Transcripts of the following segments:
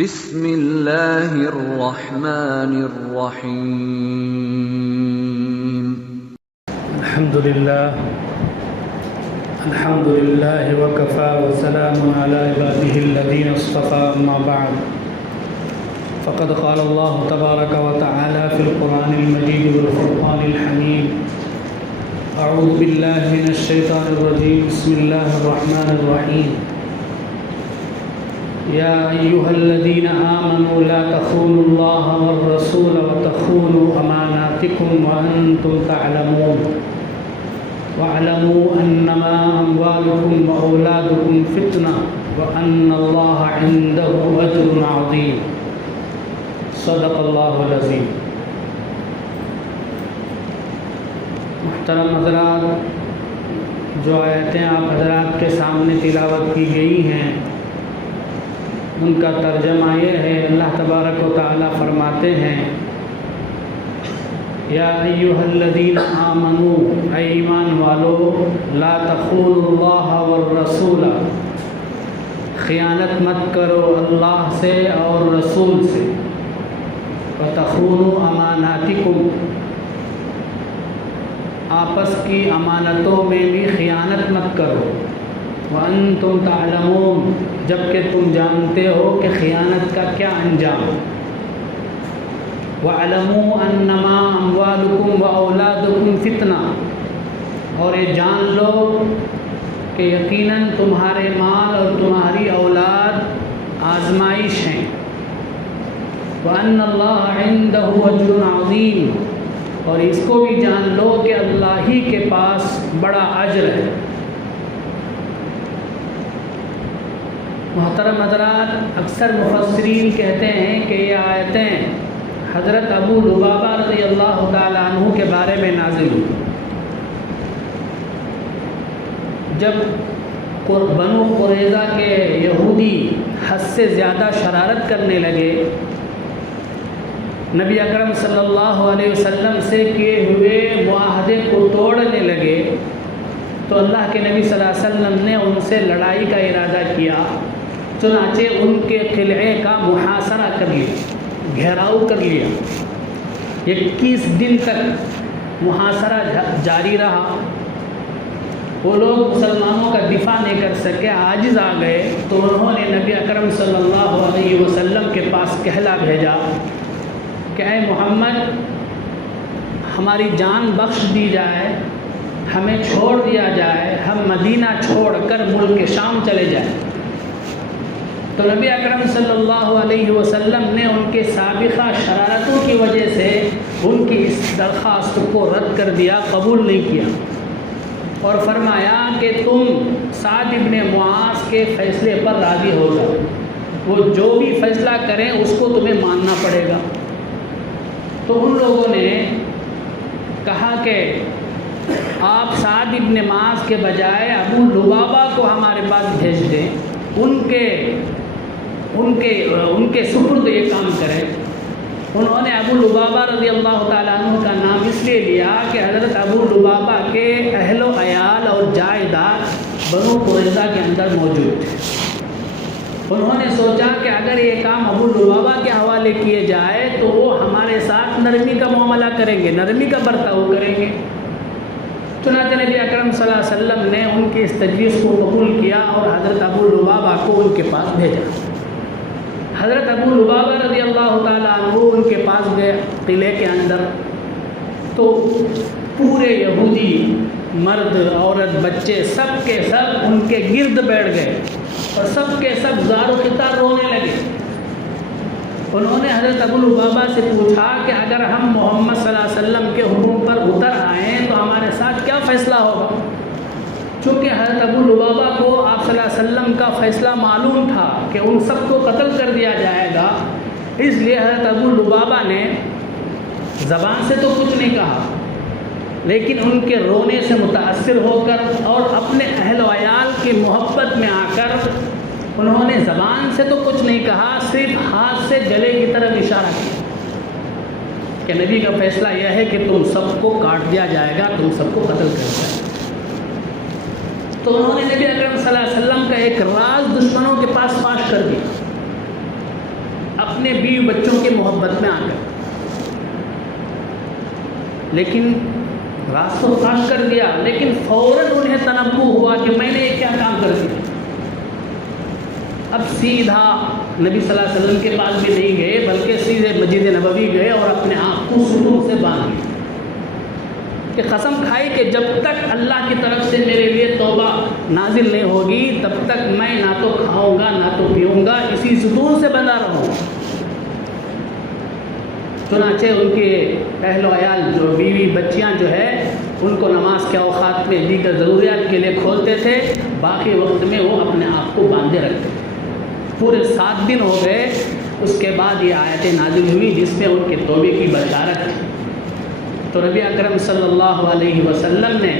بسم اللہ الرحمن الرحیم۔ الحمد للہ وکفى وسلام علی عباده الذین اصطفى، اما بعد فقد قال اللہ تبارک وتعالی فی القرآن المجید والفرقان الحمید۔ اعوذ باللہ من الشیطان الرجیم، بسم اللہ الرحمن الرحیم۔ یا ایہا الذین آمنوا لا تخونوا اللہ والرسول وتخونوا اماناتکم وانتم تعلمون واعلموا انما اموالکم واولادکم فتنہ وان اللہ عنده اجر عظیم۔ صدق اللہ العظیم۔ محترم حضرات، جو آیتیں آپ حضرات کے سامنے تلاوت کی گئی ہیں ان کا ترجمہ یہ ہے، اللہ تبارک و تعالی فرماتے ہیں یا ایہا الذین آمنوا، اے ایمان والو، لا تخونوا اللہ والرسول، خیانت مت کرو اللہ سے اور رسول سے، وتخونوا اماناتکم، آپس کی امانتوں میں بھی خیانت مت کرو، وانتم تعلمون، جبکہ تم جانتے ہو کہ خیانت کا کیا انجام، وَاعْلَمُوا أَنَّمَا أَمْوَالُكُمْ وَأَوْلَادُكُمْ فِتْنَةٌ، اور یہ جان لو کہ یقیناً تمہارے مال اور تمہاری اولاد آزمائش ہیں، وَأَنَّ اللَّهَ عِنْدَهُ أَجْرٌ عَظِيمٌ، اور اس کو بھی جان لو کہ اللہ ہی کے پاس بڑا اجر ہے۔ محترم حضرات، اکثر مفسرین کہتے ہیں کہ یہ آیتیں حضرت ابو لبابہ رضی اللہ تعالیٰ عنہ کے بارے میں نازل ہوئی۔ جب بنو قریظہ کے یہودی حد سے زیادہ شرارت کرنے لگے، نبی اکرم صلی اللہ علیہ وسلم سے کیے ہوئے معاہدے کو توڑنے لگے، تو اللہ کے نبی صلی اللہ علیہ وسلم نے ان سے لڑائی کا ارادہ کیا، چنانچہ ان کے قلعے کا محاصرہ کر لیا، گھیراؤ کر لیا۔ 21 دن تک محاصرہ جاری رہا، وہ لوگ مسلمانوں کا دفاع نہیں کر سکے، عاجز آ گئے، تو انہوں نے نبی اکرم صلی اللہ علیہ وسلم کے پاس کہلا بھیجا کہ اے محمد، ہماری جان بخش دی جائے، ہمیں چھوڑ دیا جائے، ہم مدینہ چھوڑ کر ملک شام چلے جائیں۔ تو نبی اکرم صلی اللہ علیہ وسلم نے ان کے سابقہ شرارتوں کی وجہ سے ان کی اس درخواست کو رد کر دیا، قبول نہیں کیا، اور فرمایا کہ تم سعد ابن معاذ کے فیصلے پر راضی ہو جاؤ، وہ جو بھی فیصلہ کریں اس کو تمہیں ماننا پڑے گا۔ تو ان لوگوں نے کہا کہ آپ سعد ابن معاذ کے بجائے ابو لبابہ کو ہمارے پاس بھیج دیں، ان کے سپرد یہ کام کریں۔ انہوں نے ابو لبابہ رضی اللہ تعالیٰ عنہ کا نام اس لیے لیا کہ حضرت ابو لبابہ کے اہل و عیال اور جائیداد بنو قریظہ کے اندر موجود تھے۔ انہوں نے سوچا کہ اگر یہ کام ابو لبابہ کے حوالے کیے جائے تو وہ ہمارے ساتھ نرمی کا معاملہ کریں گے، نرمی کا برتاؤ کریں گے۔ چنانچہ نبی اکرم صلی اللہ علیہ وسلم نے ان کی اس تجویز کو قبول کیا اور حضرت ابو لبابہ کو ان کے پاس بھیجا۔ حضرت ابو لبابہ رضی اللہ تعالیٰ عنہ ان کے پاس گئے قلعے کے اندر، تو پورے یہودی مرد عورت بچے سب کے سب ان کے گرد بیٹھ گئے اور سب کے سب زار و قطار رونے لگے۔ انہوں نے حضرت ابو لبابہ سے پوچھا کہ اگر ہم محمد صلی اللہ علیہ وسلم کے حکم پر اتر آئیں تو ہمارے ساتھ کیا فیصلہ ہوگا؟ چونکہ حضرت ابو لبابہ کو آپ صلی اللہ علیہ وسلم کا فیصلہ معلوم تھا کہ ان سب کو قتل کر دیا جائے گا، اس لیے حضرت ابو لبابہ نے زبان سے تو کچھ نہیں کہا، لیکن ان کے رونے سے متاثر ہو کر اور اپنے اہل و عیال کی محبت میں آ کر انہوں نے زبان سے تو کچھ نہیں کہا، صرف ہاتھ سے گلے کی طرف اشارہ کیا کہ نبی کا فیصلہ یہ ہے کہ تم سب کو کاٹ دیا جائے گا، تم سب کو قتل کر دیا جائے گا۔ تو انہوں نے نبی اکرم صلی اللہ علیہ وسلم کا ایک راز دشمنوں کے پاس فاش کر دیا اپنے بیوی بچوں کے محبت میں آ کر، لیکن راستہ تلاش کر دیا، لیکن فوراً انہیں تنبہ ہوا کہ میں نے یہ کیا کام کر دیا۔ اب سیدھا نبی صلی اللہ علیہ وسلم کے پاس بھی نہیں گئے، بلکہ سیدھے مسجد نبوی گئے اور اپنے آپ کو ستون سے باندھ لیا کہ قسم کھائی کہ جب تک اللہ کی طرف سے میرے لیے توبہ نازل نہیں ہوگی تب تک میں نہ تو کھاؤں گا نہ تو پیوں گا، اسی ستون سے بندھا رہوں گا۔ چنانچہ ان کے اہل و عیال جو بیوی بچیاں جو ہے ان کو نماز کے اوقات میں دیگر ضروریات کے لیے کھولتے تھے، باقی وقت میں وہ اپنے آپ کو باندھے رکھتے تھے۔ پورے 7 دن ہو گئے، اس کے بعد یہ آیتیں نازل ہوئی جس میں ان کے توبے کی بشارت تھی۔ تو نبی اکرم صلی اللہ علیہ وسلم نے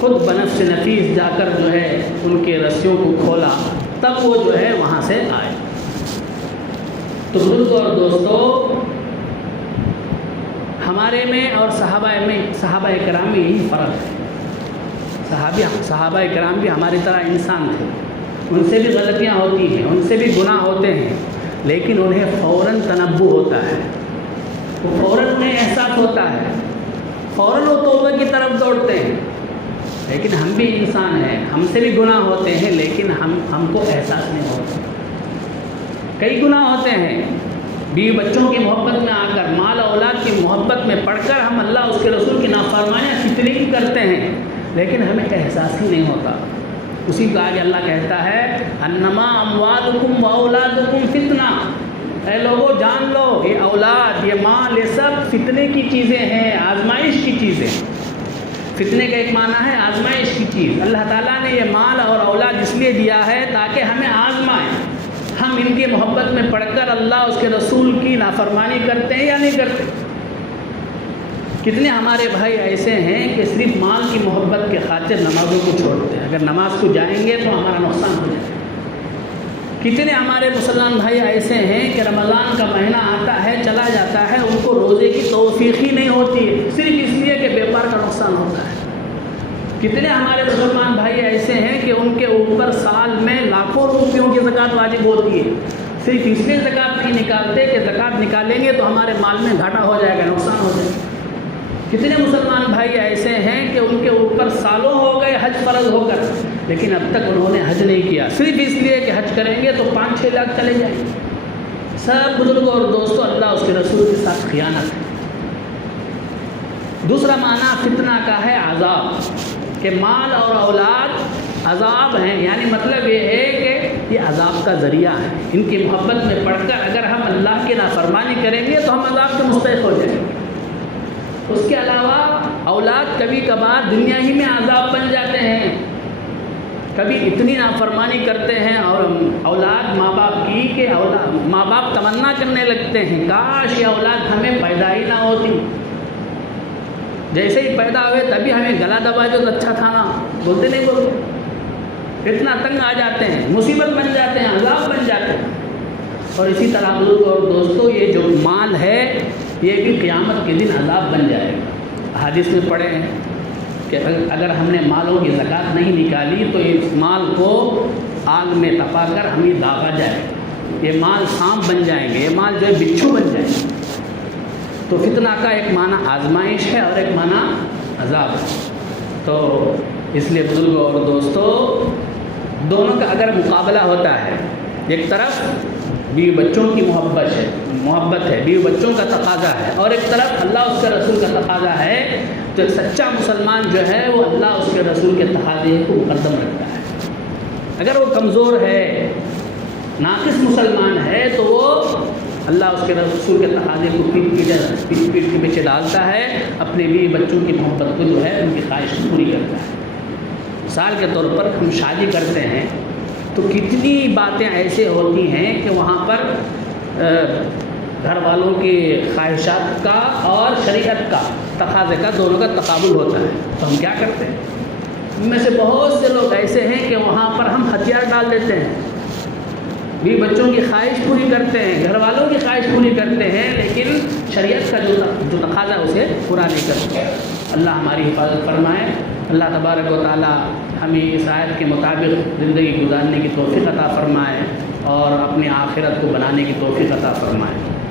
خود بنفس نفیس جا کر جو ہے ان کے رسیوں کو کھولا، تب وہ جو ہے وہاں سے آئے۔ تو بزرگوں اور دوستو، ہمارے میں اور صحابہ کرام میں یہی فرق ہے۔ صحابہ کرام بھی ہماری طرح انسان تھے، ان سے بھی غلطیاں ہوتی ہیں، ان سے بھی گناہ ہوتے ہیں، لیکن انہیں فوراً تنبہ ہوتا ہے، وہ فوراً انہیں احساس ہوتا ہے، فوراً وہ توبہ کی طرف دوڑتے ہیں۔ لیکن ہم بھی انسان ہیں، ہم سے بھی گناہ ہوتے ہیں، لیکن ہم کو احساس نہیں ہوتا۔ کئی گناہ ہوتے ہیں، بیوی بچوں کی محبت میں آ کر، مال اولاد کی محبت میں پڑھ کر ہم اللہ اس کے رسول کی نافرمانیاں کتنی کی کرتے ہیں، لیکن ہمیں احساس ہی نہیں ہوتا۔ اسی کو آگے اللہ کہتا ہے انما اموالکم و اولادکم فتنہ، اے لوگوں جان لو یہ اولاد، یہ مال، یہ سب فتنے کی چیزیں ہیں، آزمائش کی چیزیں۔ فتنے کا ایک معنی ہے آزمائش کی چیز۔ اللہ تعالیٰ نے یہ مال اور اولاد اس لیے دیا ہے تاکہ ہمیں آزمائیں، ہم ان کی محبت میں پڑھ کر اللہ اس کے رسول کی نافرمانی کرتے ہیں یا نہیں کرتے۔ کتنے ہمارے بھائی ایسے ہیں کہ صرف مال کی محبت کے خاطر نمازوں کو چھوڑتے ہیں، اگر نماز کو جائیں گے تو ہمارا نقصان ہو جائے گا۔ کتنے ہمارے مسلمان بھائی ایسے ہیں کہ رمضان کا مہینہ آتا ہے چلا جاتا ہے، ان کو روزے کی توفیق ہی نہیں ہوتی ہے، صرف اس لیے کہ بیپار کا نقصان ہوتا ہے۔ کتنے ہمارے مسلمان بھائی ایسے ہیں کہ ان کے اوپر سال میں لاکھوں روپیوں کی زکوٰۃ واجب ہوتی ہے، صرف اس لیے زکوٰۃ نہیں نکالتے کہ زکوٰۃ نکالیں گے تو ہمارے مال میں گھاٹا ہو جائے گا، نقصان ہو جائے گا۔ کتنے مسلمان بھائی ایسے ہیں کہ ان کے اوپر سالوں ہو گئے حج فرض ہو کر، لیکن اب تک انہوں نے حج نہیں کیا، صرف اس لیے کہ حج کریں گے تو 5-6 لاکھ چلے جائیں گے۔ سب بزرگوں اور دوستوں، اللہ اس کے رسول کے ساتھ خیانت ہے۔ دوسرا معنی فتنہ کا ہے عذاب، کہ مال اور اولاد عذاب ہیں، یعنی مطلب یہ ہے کہ یہ عذاب کا ذریعہ ہے۔ ان کی محبت میں پڑھ کر اگر ہم اللہ کی نافرمانی کریں گے تو ہم عذاب کے مستحق ہو جائیں گے۔ اس کے علاوہ اولاد کبھی کبھار دنیا ہی میں عذاب بن جاتے ہیں، کبھی اتنی نافرمانی کرتے ہیں اور اولاد ماں باپ کی کہ ماں باپ تمنا کرنے لگتے ہیں کاش یہ اولاد ہمیں پیدا ہی نہ ہوتی، جیسے ہی پیدا ہوئے تبھی ہمیں گلا دبا جو اچھا تھا نا، بولتے نہیں بولتے، اتنا تنگ آ جاتے ہیں، مصیبت بن جاتے ہیں، عذاب بن جاتے ہیں۔ اور اسی طرح بزرگ اور دوستوں، یہ جو مال ہے یہ بھی قیامت کے دن عذاب بن جائے گا۔ حدیث میں پڑھے ہیں کہ اگر ہم نے مالوں کی زکوٰۃ نہیں نکالی تو اس مال کو آگ میں تپا کر ہمیں داغا جائے گا، یہ مال سانپ بن جائیں گے، یہ مال جو ہے بچھو بن جائیں گے۔ تو فتنہ کا ایک معنی آزمائش ہے اور ایک معنی عذاب ہے۔ تو اس لیے بزرگوں اور دوستوں، دونوں کا اگر مقابلہ ہوتا ہے، ایک طرف بیوی بچوں کی محبت ہے، بیوی بچوں کا تقاضا ہے، اور ایک طرف اللہ اس کے رسول کا تقاضا ہے، تو ایک سچا مسلمان جو ہے وہ اللہ اس کے رسول کے تقاضے کو مقدم رکھتا ہے۔ اگر وہ کمزور ہے، ناقص مسلمان ہے، تو وہ اللہ اس کے رسول کے تقاضے کو پیٹ کے پیچھے ڈالتا ہے، اپنے بیوی بچوں کی محبت کو جو ہے ان کی خواہش پوری کرتا ہے۔ مثال کے طور پر ہم شادی کرتے ہیں تو کتنی باتیں ایسے ہوتی ہیں کہ وہاں پر گھر والوں کی خواہشات کا اور شریعت کا تقاضے کا دونوں کا تقابل ہوتا ہے، تو ہم کیا کرتے ہیں؟ ان میں سے بہت سے لوگ ایسے ہیں کہ وہاں پر ہم ہتھیار ڈال دیتے ہیں، بھی بچوں کی خواہش پوری کرتے ہیں، گھر والوں کی خواہش پوری کرتے ہیں، لیکن شریعت کا جو تقاضا اسے پورا نہیں کرتے۔ اللہ ہماری حفاظت فرمائے۔ اللہ تبارک و تعالی ہمیں اس آیت کے مطابق زندگی گزارنے کی توفیق عطا فرمائے، اور اور اپنی آخرت کو بنانے کی توفیق عطا فرمائے۔